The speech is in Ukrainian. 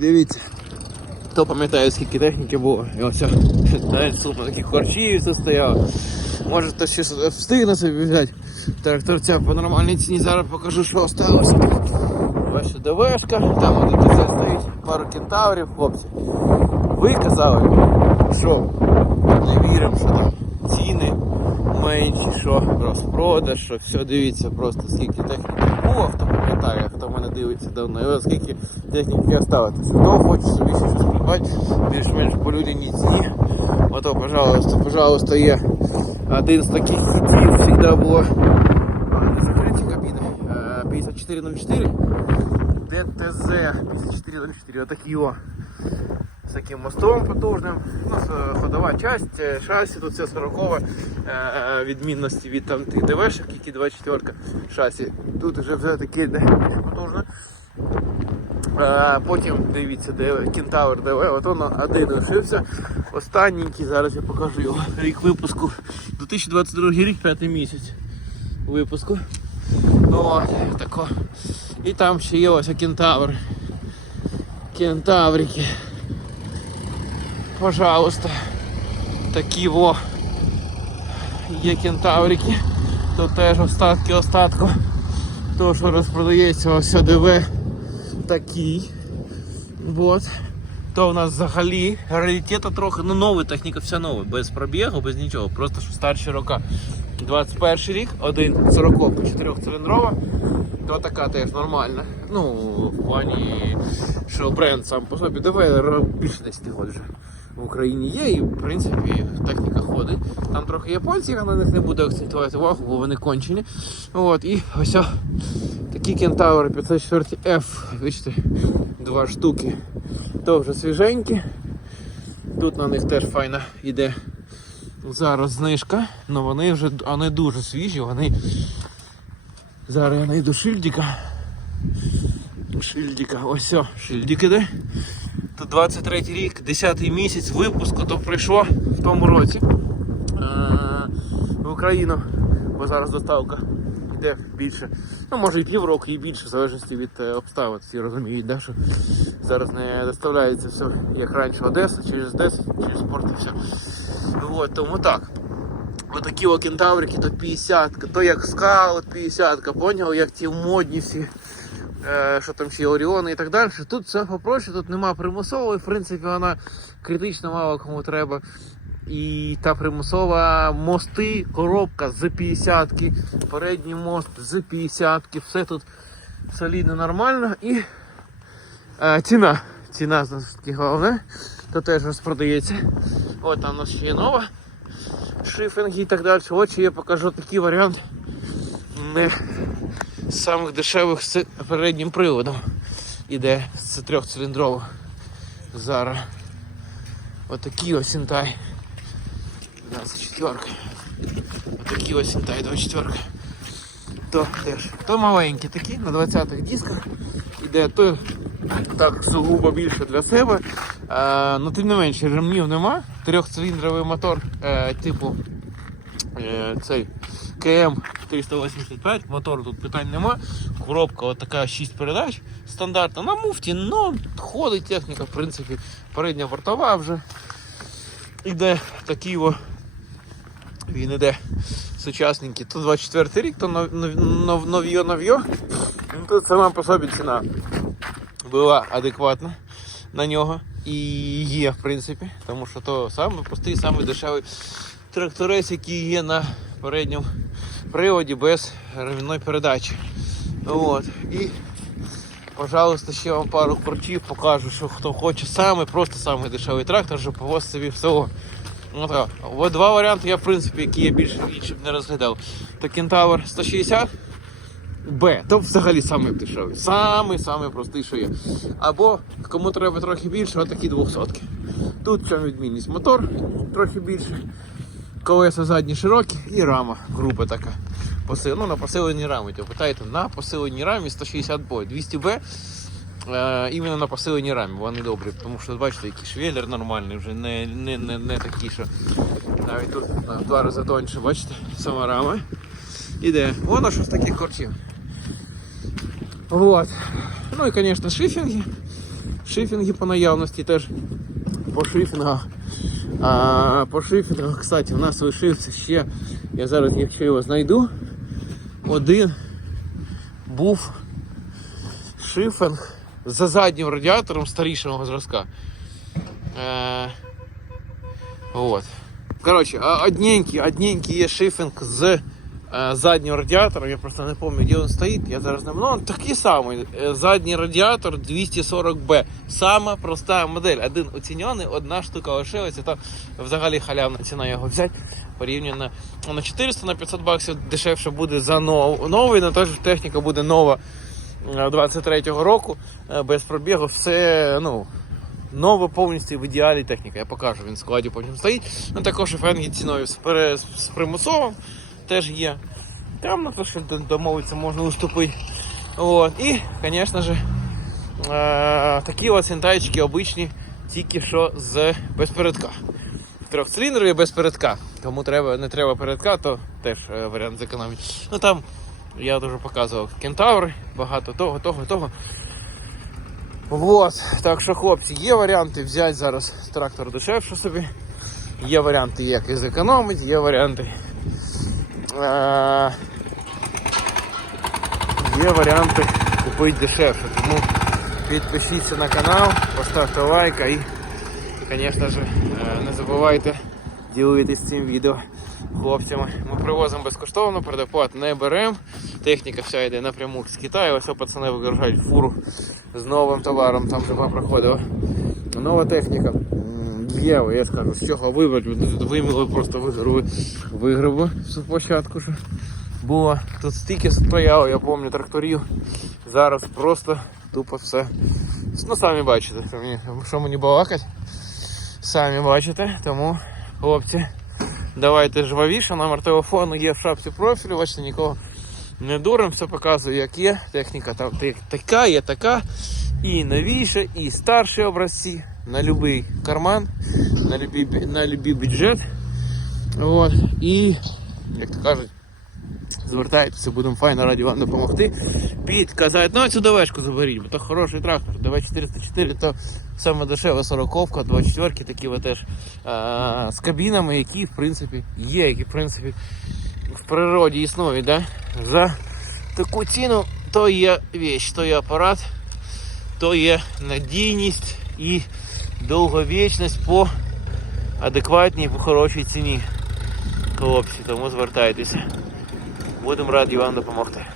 Дивіться. Хто пам'ятає, скільки техніки було. І оце навіть супер таких харчів все стояло. Може хтось ще встигне собі взяти. Тракторця по нормальній ціні зараз покажу, що осталося. Бачите, ДВшка, там один ТЗ стоїть, пару кентаврів, хлопці. Ви казали, що не віримо, що там ціни менші, що розпродаж, що все дивіться просто скільки техніки було, пам'ятає, хто мене дивиться давно, і оскільки техніки осталося. Хто хоче собі щось придбати, більш-менш по людяній ціні. Ото, пожалуйста, пожалуйста, є один з таких хітів завжди було. Закриті кабіни. Е, 5404. ДТЗ 5404. Отакі о. З таким мостом потужним. У нас е, ходова часть, е, шасі, тут все 40 е, відмінності від там тих ДВшок, які 24 шасі. Тут вже вже таке потужне. Е, Потім дивіться, де Кентавр ДВ, от воно один лишився. Останній, зараз я покажу його. Рік випуску. 2022 рік, п'ятий місяць випуску. От, тако. І там ще є ось кентавр. Кентаврики. Пожалуйста. Такі во. Є кентаврики. Тут теж остатки остатку. То, що розпродається ось ДВ такий. Вот. То у нас взагалі раритета трохи, ну нова техніка, вся нова, без пробігу, без нічого, просто що старші роки. 21 рік, один 40 4 то така теж нормальна. Ну, в плані, що бренд сам по собі давай більше 10 років вже в Україні є, і в принципі техніка ходить. Там трохи японці, я на них не буду акцентувати увагу, бо вони кончені. От, і ось такі кентаври 504F, бачите, два штуки. То вже свіженькі. Тут на них теж файна іде зараз знижка, але вони вже вони дуже свіжі, вони. Зараз я знайду шильдика. Шильдика, ось о, шильдик іде. Тут 23 рік, 10 місяць випуску, то прийшло в тому році е- в Україну, бо зараз доставка йде більше. Ну, може і півроку, і більше, в залежності від е, обставин. Всі розуміють, да, що зараз не доставляється все, як раніше Одеса, через Одесу, через порт і все. Вот, тому так. Отакі о кентаврики, то 50, то як скаут 50, поняв, як ті модні всі, е, що там ще Оріони і так далі. Тут все попроще, тут нема примусової, в принципі, вона критично мало кому треба. І та примусова мости, коробка з 50 передній мост з 50 все тут солідно нормально і е, ціна. Ціна таки головне, то теж розпродається. От там у нас ще є нова шифінги і так далі. От я покажу такий варіант не з самих дешевих з переднім приводом. Іде з трьохциліндрового. Зараз. Отакий ось інтай. 24. Отакий ось інтай 24. То теж. То маленькі такі, на 20-х дисках. Іде то так сугубо більше для себе. Е, ну тим не менше, ремнів нема. Трьохциліндровий мотор е, типу е, цей КМ 385, мотор тут питань нема. Коробка така 6 передач стандартна на муфті, ну ходить техніка, в принципі, передня бортова вже іде такий о. Він іде сучасненький. То 24 рік, то нов- нов- нов'йо нов'йо. Ну, Тут сама по собі ціна була адекватна на нього. І є, в принципі, тому що то саме простий, саме дешевий тракторець, який є на передньому приводі без ремінної передачі. От. І, пожалуйста, ще вам пару куртів покажу, що хто хоче саме, просто самий дешевий трактор, щоб повозити собі в село. Ну, так. От два варіанти я, в принципі, які я більше інших не розглядав. То Кентавр 160. Б, то взагалі самий дешевий. Самий самий простий, що є. Або кому треба трохи більше, отакі 200. Тут в чому відмінність. Мотор трохи більше, колеса задні широкі і рама. Група така. Посил... Ну, на посиленій рамі. Тобто, питаєте, на посиленій рамі 160 бой. 200 Б е, іменно на посиленій рамі. Вони добрі. Тому що бачите, який швеллер нормальний, вже не, не, не, не такий, що навіть тут в два рази тоньше, бачите, сама рама. Іде. Воно щось таких корчів. Вот. Ну и, конечно, шифинги. Шифінги по наявності теж по шифінгах. А, по шифінгах, кстати, у нас лишився ще, я зараз, якщо його знайду, один був шифінг за заднім радіатором старішого зразка. Е, от. Коротше, одненький, одненький є шифінг з е, заднім радіатором, я просто не пам'ятаю, де він стоїть, я зараз не ну, такий самий. Е, Задній радіатор 240B. Сама проста модель. Один оцінений, одна штука лишилася, то взагалі халявна ціна його взяти. Порівняно на 400 на 500 баксів дешевше буде за нов, новий, але теж техніка буде нова е, 23-го року, е, без пробігу. Все, ну, Нова повністю в ідеалі техніка. Я покажу, він в складі потім стоїть. Ну також і фенги ціною з примусовим теж є. Там на те, що до- домовитися можна уступити. От. І, звісно ж, е- такі ось синтайчики обичні, тільки що з без передка. Трьохциліндрові без передка. Кому треба, не треба передка, то теж е, варіант зекономити. Ну там я дуже показував кентаври, багато того, того, того. Вот, так що, хлопці, є варіанти взяти зараз трактор дешевше собі. Є варіанти, як і зекономити, є варіанти. Е- є варіанти купити дешевше. Тому підпишіться на канал, поставте лайк і, звісно ж, е, не забувайте ділитись цим відео хлопцями. Ми привозимо безкоштовно, предоплат не беремо. Техніка вся йде напряму з Китаю. Ось пацани вигружають фуру з новим товаром, там juba проходила. Нова техніка. М, я скажу, з чого вибрати. Вимили просто виграли виграби всю площадку. Що було. Тут стільки стояло, я пам'ятаю, тракторів. Зараз просто тупо все. Ну, самі бачите, що мені, балакать. Самі бачите, тому, хлопці, давайте жвавіше, номер телефону є в шапці профілю, бачите, нікого не дурим, все показую, як є. Техніка там така, є така. І новіша, і старші образці на будь-який карман, на будь-який на любий бюджет. От. І, як то кажуть, звертайтеся, будемо файно раді вам допомогти. Підказати. Ну, а цю довешку заберіть, бо то хороший трактор. ДВ-404 то саме дешева 40-ка, 24 такі ви теж а, з кабінами, які в принципі є, які в принципі в природі існують. Да? За таку ціну то є віч, то є апарат, то є надійність і довговічність по адекватній, по хорошій ціні. Хлопці, тому звертайтеся. Будемо раді вам допомогти.